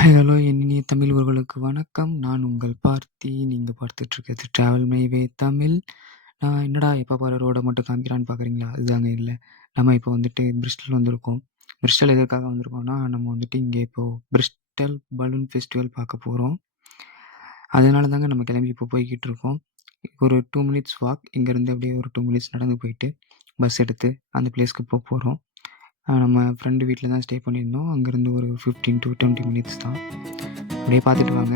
Hi hello என் இனிய தமிழ் உறவுகளுக்கு வணக்கம். நான் உங்கள் பார்த்தி. நீங்க பார்த்துட்ருக்கிறது டிராவல் மை வே தமிழ். நான் என்னடா எப்போ பாரு ரோட மட்டும் காமிக்கிறான்னு பார்க்குறீங்களா? அதுதாங்க இல்ல. நம்ம இப்போ வந்துட்டு பிரிஸ்டல் வந்திருக்கோம். பிரிஸ்டல் எதற்காக வந்திருக்கோம்னா, நம்ம வந்துட்டு இங்கே இப்போ பிரிஸ்டல் பலூன் ஃபெஸ்டிவல் பார்க்க போறோம். அதனால தாங்க நம்ம கிளம்பி இப்போ போய்க்கிட்டு இருக்கோம். ஒரு 2 மினிட்ஸ் வாக். இங்கேருந்து அப்படியே ஒரு 2 மினிட்ஸ் நடந்து போயிட்டு, பஸ் எடுத்து அந்த பிளேஸ்க்கு போறோம். நம்ம ஃப்ரெண்டு வீட்டில் தான் ஸ்டே பண்ணியிருந்தோம். அங்கேருந்து ஒரு 15 to 20 மினிட்ஸ் தான். அப்படியே பார்த்துட்டு வாங்க.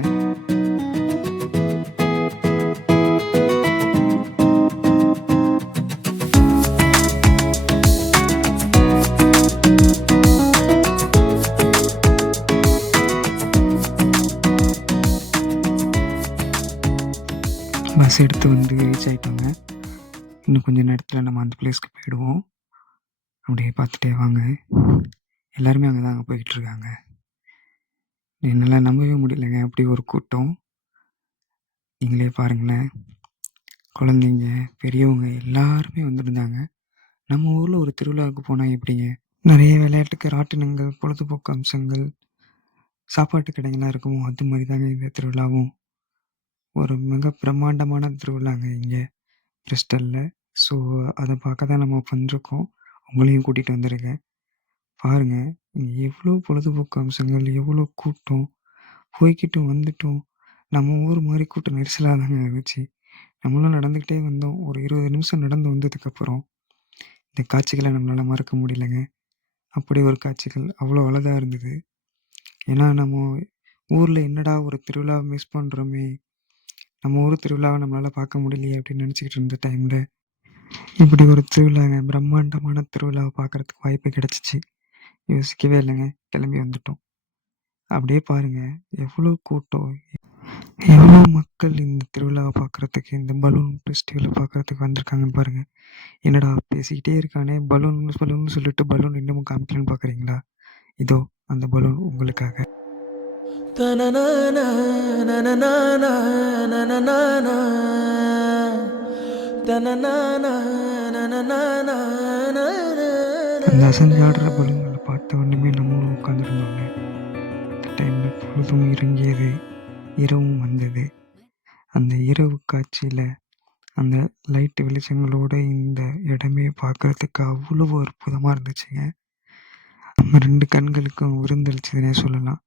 பஸ் எடுத்து வந்து ரீச் ஆகிட்டோங்க. இன்னும் கொஞ்சம் நேரத்தில் நம்ம அந்த பிளேஸ்க்கு போயிடுவோம். அப்படியே பார்த்துட்டே வாங்க. எல்லாருமே அங்கே தான் போய்கிட்டு இருக்காங்க. என்னால் நம்பவே முடியலைங்க, அப்படி ஒரு கூட்டம். நீங்களே பாருங்களேன், குழந்தைங்க பெரியவங்க எல்லாருமே வந்துருந்தாங்க. நம்ம ஊரில் ஒரு திருவிழாவுக்கு போனால் எப்படிங்க, நிறைய விளையாட்டுக்கு ராட்டினங்கள், பொழுதுபோக்கு அம்சங்கள், சாப்பாட்டு கடைகள்லாம் இருக்குமோ, அது மாதிரி தாங்க இந்த திருவிழாவும். ஒரு மிக பிரம்மாண்டமான திருவிழாங்க இங்கே பிரிஸ்டலில். ஸோ அதை பார்க்க தான் நம்ம வந்திருக்கோம். உங்களையும் கூட்டிகிட்டு வந்திருக்கேன். பாருங்கள், இங்கே எவ்வளோ பொழுதுபோக்கு அம்சங்கள், எவ்வளோ கூட்டம், போய்கிட்டும் வந்துட்டும். நம்ம ஊர் மாதிரி கூட்டம் நெரிசலாக தாங்க இருந்துச்சு. நம்மளும் நடந்துக்கிட்டே வந்தோம். ஒரு 20 நிமிஷம் நடந்து வந்ததுக்கப்புறம் இந்த காட்சிகளை நம்மளால் மறக்க முடியலைங்க. அப்படி ஒரு காட்சிகள் அவ்வளோ அழகாக இருந்தது. ஏன்னா நம்ம ஊரில் என்னடா ஒரு திருவிழாவை மிஸ் பண்ணுறோமே, நம்ம ஊர் திருவிழாவை நம்மளால் பார்க்க முடியலையே அப்படின்னு நினச்சிக்கிட்டு இருந்த டைமில் இப்படி ஒரு திருவிழாங்க, பிரம்மாண்டமான திருவிழாவை பார்க்குறதுக்கு வாய்ப்பு கிடச்சிச்சு. யோசிக்கவே இல்லைங்க, கிளம்பி வந்துட்டோம். அப்படியே பாருங்கள், எவ்வளோ கூட்டம், எவ்வளோ மக்கள் இந்த திருவிழாவை பார்க்குறதுக்கு, இந்த பலூன் ஃபெஸ்டிவலை பார்க்குறதுக்கு வந்திருக்காங்கன்னு பாருங்கள். என்னடா பேசிக்கிட்டே இருக்கானே, பலூன் சொல்லிட்டு பலூன் இன்னமும் காமிக்கலன்னு பார்க்குறீங்களா? இதோ அந்த பலூன் உங்களுக்காக. அந்த அசைஞ்சு ஆடுற பலூன்களை பார்த்த ஒன்றுமே நம்மளும் உட்காந்துருந்தோங்க. அந்த டைமில் பொழுதும் இறங்கியது, இரவும் வந்தது. அந்த இரவு காட்சியில் அந்த லைட்டு வெளிச்சங்களோட இந்த இடமே பார்க்குறதுக்கு அவ்வளோ அற்புதமாக இருந்துச்சுங்க. நம்ம 2 கண்களுக்கும் விருந்தளிச்சதுன்னே சொல்லலாம்.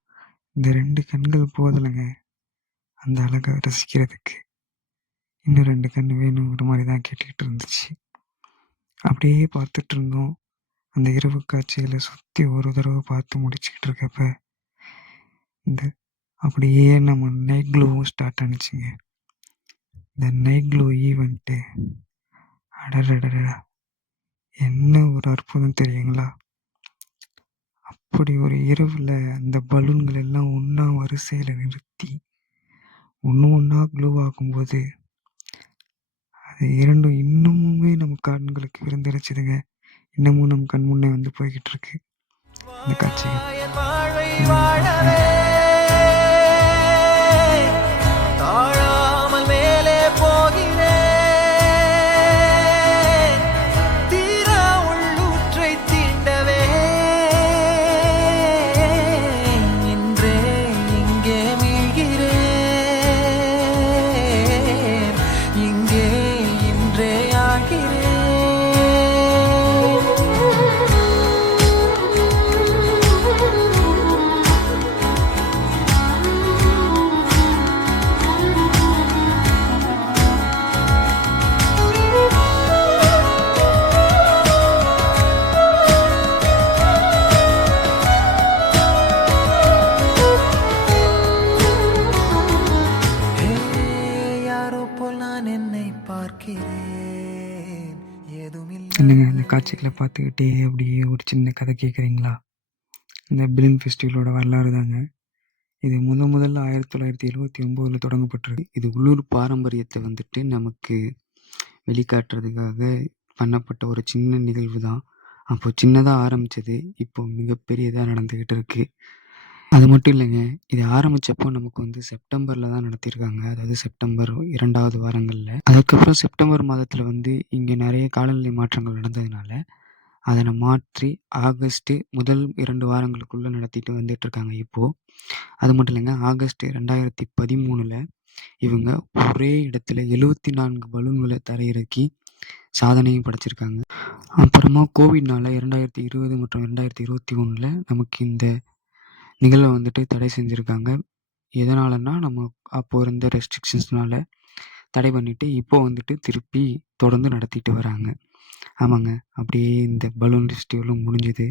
இந்த 2 கண்கள் போதலைங்க அந்த அழகை ரசிக்கிறதுக்கு. இன்னும் 2 கண் வேணுங்கிற மாதிரி தான் கேட்டுக்கிட்டு இருந்துச்சு. அப்படியே பார்த்துட்டு இருந்தோம். அந்த இரவு காட்சிகளை சுற்றி ஒரு தடவை பார்த்து முடிச்சுக்கிட்டு இருக்கப்ப இந்த அப்படியே நம்ம நைட் க்ளோவும் ஸ்டார்ட் ஆனிச்சுங்க. இந்த நைட் க்ளோ ஈவெண்ட்டு அடடடடா, என்ன ஒரு அற்புதம் தெரியுங்களா? அப்படி ஒரு இரவில் அந்த பலூன்கள் எல்லாம் ஒன்றா வரிசையில் நிறுத்தி ஒன்றா க்ளோ ஆகும்போது அது இரண்டும் இன்னமுமே நம்ம கண்களுக்கு விருந்தளிச்சுதுங்க. இன்னமும் நம்ம கண் முன்னே வந்து போய்கிட்டு இருக்கு இந்த காட்சிகள். என்னங்க, இந்த காட்சிகளை பார்த்துக்கிட்டே அப்படியே ஒரு சின்ன கதை கேட்குறீங்களா? இந்த பலூன் ஃபெஸ்டிவலோட வரலாறு தாங்க. இது முதல்ல 1979 தொடங்கப்பட்டிருக்கு. இது உள்ளூர் பாரம்பரியத்தை வந்துட்டு நமக்கு வெளிக்காட்டுறதுக்காக பண்ணப்பட்ட ஒரு சின்ன நிகழ்வு தான். அப்போ சின்னதாக ஆரம்பித்தது, இப்போ மிகப்பெரியதாக நடந்துக்கிட்டு இருக்கு. அது மட்டும் இல்லைங்க, இது ஆரம்பித்தப்போ நமக்கு வந்து செப்டம்பரில் தான் நடத்தியிருக்காங்க. அதாவது செப்டம்பர் 2வது வாரங்களில். அதுக்கப்புறம் செப்டம்பர் மாதத்தில் வந்து இங்கே நிறைய காலநிலை மாற்றங்கள் நடந்ததுனால அதனை மாற்றி ஆகஸ்ட் முதல் 2 வாரங்களுக்குள்ள நடத்திட்டு வந்துட்டுருக்காங்க இப்போது. அது மட்டும் இல்லைங்க, ஆகஸ்ட் 2013 இவங்க ஒரே இடத்துல 74 பலூன்களை தரையிறக்கி சாதனையும் படைச்சிருக்காங்க. அப்புறமா கோவிட்னால 2020 மற்றும் 2021 நமக்கு இந்த நிகழ்வை வந்துட்டு தடை செஞ்சுருக்காங்க. எதனாலன்னா நம்ம அப்போ இருந்த ரெஸ்ட்ரிக்ஷன்ஸ்னால தடை பண்ணிட்டு இப்போ வந்துட்டு திருப்பி தொடர்ந்து நடத்திட்டு வராங்க. ஆமாங்க, அப்படியே இந்த பலூன் ஃபெஸ்டிவலும் முடிஞ்சுது.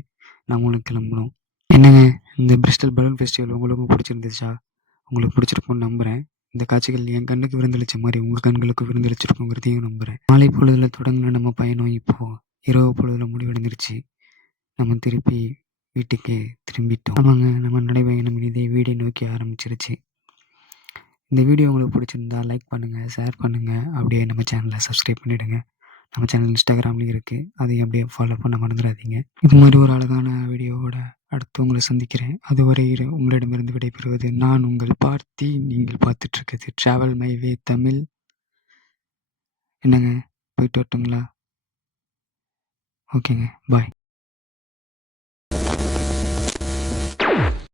நம்மளும் கிளம்பணும். என்னங்க, இந்த பிரிஸ்டல் பலூன் ஃபெஸ்டிவல் உங்களுக்கும் பிடிச்சிருந்துச்சா? உங்களுக்கு பிடிச்சிருக்கும்னு நம்புகிறேன். இந்த காட்சிகள் என் கண்ணுக்கு விருந்தளிச்ச மாதிரி உங்கள் கண்களுக்கு விருந்தளிச்சிருக்குங்கிறதையும் நம்புகிறேன். மாலை பொழுதில் தொடங்கின நம்ம பயணம் இப்போது இரவு பொழுதில் முடிவடைஞ்சிருச்சு. நம்ம திருப்பி வீட்டுக்கு திரும்பிட்டோம். ஆமாங்க, நம்ம நடைபயணம் இதை வீடை நோக்கி ஆரம்பிச்சிருச்சு. இந்த வீடியோ உங்களுக்கு பிடிச்சிருந்தா லைக் பண்ணுங்கள், ஷேர் பண்ணுங்கள், அப்படியே நம்ம சேனலை சப்ஸ்கிரைப் பண்ணிவிடுங்க. நம்ம சேனல் இன்ஸ்டாகிராம்லேயும் இருக்குது, அதையும் அப்படியே ஃபாலோ பண்ண மறந்துடாதீங்க. இது மாதிரி ஒரு அழகான வீடியோவோட அடுத்து உங்களை சந்திக்கிறேன். அதுவரை உங்களிடமிருந்து விடைபெறுவது நான் உங்கள் பார்த்தி. நீங்கள் பார்த்துட்ருக்குது ட்ராவல் மை வே தமிழ். என்னங்க, போயிட்டு வரட்டுங்களா? ஓகேங்க, பாய்.